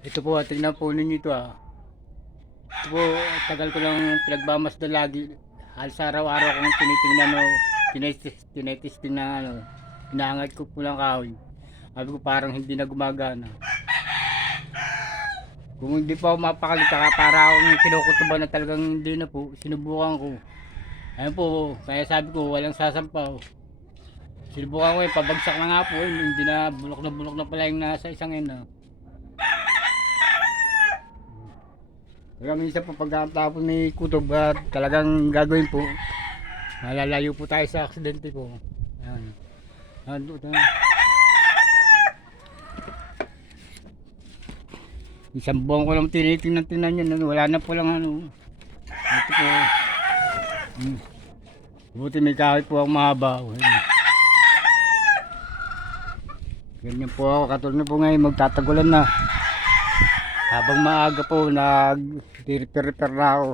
Ito po, ah, tingnan po ninyo ito ah. Ito po, tagal ko lang pinagmamasdan lagi. Halos araw-araw kong tinitingnan o tinetest, tinetesting na ano. Inaangat ko po lang kahoy. Sabi ko parang hindi na gumagana. Kung hindi pa ako mapakali, saka para akong kinukutuban na talagang hindi na po, sinubukan ko. Ayun po, kaya sabi ko, walang sasampaw. Sinubukan ko eh, pabagsak na nga po, eh, hindi na, bulok na bulok na pala yung nasa isang ina. Kaya minsan po pagkatapos ni kutob, ah, talagang gagawin po. Malalayo po tayo sa aksidente po. Ayan. Po, ayan. Isang buwan ko lang tinitingnan tingnan yan. Wala na po lang ano. Ito po. Hmm. Buti may kahit po ang mahaba. oh. Ganyan po ako. Katulad na po ngayon magtatagulan na. Habang maaga po, nag-repair-repair na ako.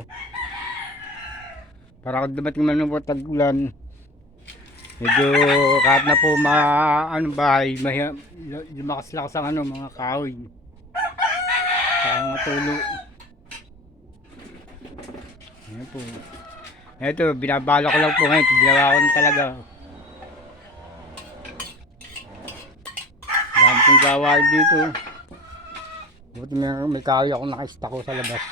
Para kung dumating man po tagulan, medyo kahit na po ma ano bahay, mahi, lumakas-lakas ang ano, mga kahoy. Saka mga tulo. Ayan po. Ito, binabala ko lang po ngayon. Ginawa ko na talaga. Dami kong gawain dito. Buti may, may kahoy ako nakaista ko sa labas.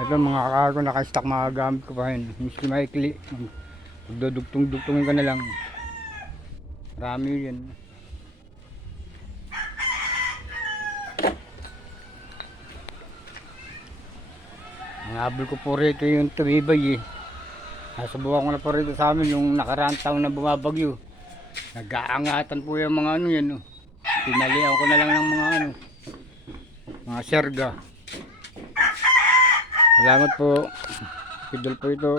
Ito mga kahoy ko nakaistak mga gamit ko pa yun. Miski maikli. Magdudugtong-dugtongin ka na lang. Marami yun. Ang habol ko po rito yung tumibay eh. Nasubukan ko na po rito sa amin yung nakaraang taon na bumabagyo. Nag-aangatan po yung mga ano yan. Oh. Pinalian ko na lang ng mga ano. Mga serga. Salamat po. Idol po ito.